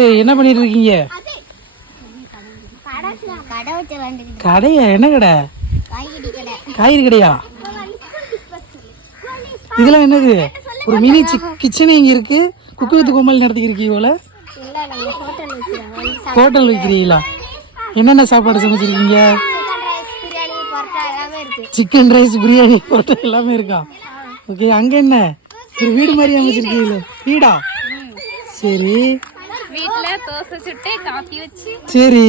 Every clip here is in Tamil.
ஏய் என்ன பண்ணிட்டு இருக்கீங்க? கடையா? என்ன கடை? காய்கறி கடையா? இதெல்லாம் என்னது? ஒரு மினி கிச்சனே இங்க இருக்கு. Cook with Comali நடத்திக்கிறீங்கள? ஹோட்டல் வைக்கிறீங்களா? என்னென்ன சாப்பாடு சமைச்சிருக்கீங்க? சிக்கன் ரைஸ், பிரியாணி, பரோட்டா எல்லாமே இருக்கா? ஓகே. அங்க என்ன ஒரு வீடு மாதிரி அமைச்சிருக்கீங்களே, வீடா? சரி சரி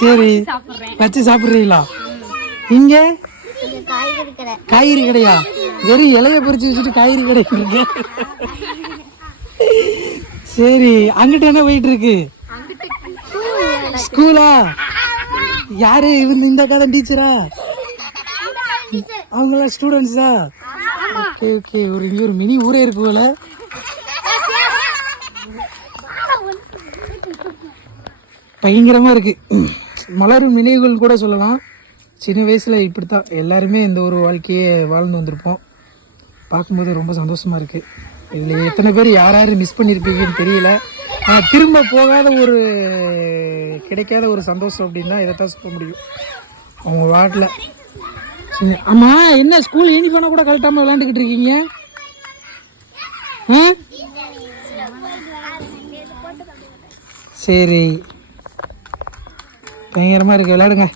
சரி, வச்சு சாப்பிடுறீங்களா? இங்க காய்கறி கடையா? வெறும் இலைய பறிச்சு வச்சுட்டு காய்கறி கடை இருக்கு. சரி, அங்கிட்ட என்ன போயிட்டு இருக்கு? ஸ்கூலா? யாரு இந்த அக்கா டீச்சரா? அவங்களா ஸ்டூடெண்ட்ஸா? Okay okay. இங்க ஒரு மினி ஊரே இருக்கு போல. பயங்கரமா இருக்கு. மலரும் நினைவுகள் கூட சொல்லலாம். சின்ன வயசுல இப்படித்தான் எல்லாருமே இந்த ஒரு வாழ்க்கையே வாழ்ந்து வந்திருப்போம். பார்க்கும்போது ரொம்ப சந்தோஷமா இருக்கு. இதில் எத்தனை பேர் யார் யார் மிஸ் பண்ணியிருப்பீங்கன்னு தெரியல. திரும்ப போகாத ஒரு கிடைக்காத ஒரு சந்தோஷம் அப்படின்னா இதைத்தான் சொல்ல முடியும். அவங்க வாட்டில். ஆமா, என்ன ஸ்கூல் யூனிஃபார்ம் கூட கழட்டாம விளையாண்டுக்கிட்டு இருக்கீங்க? சரி, பயங்கரமா இருக்கு, விளையாடுங்க.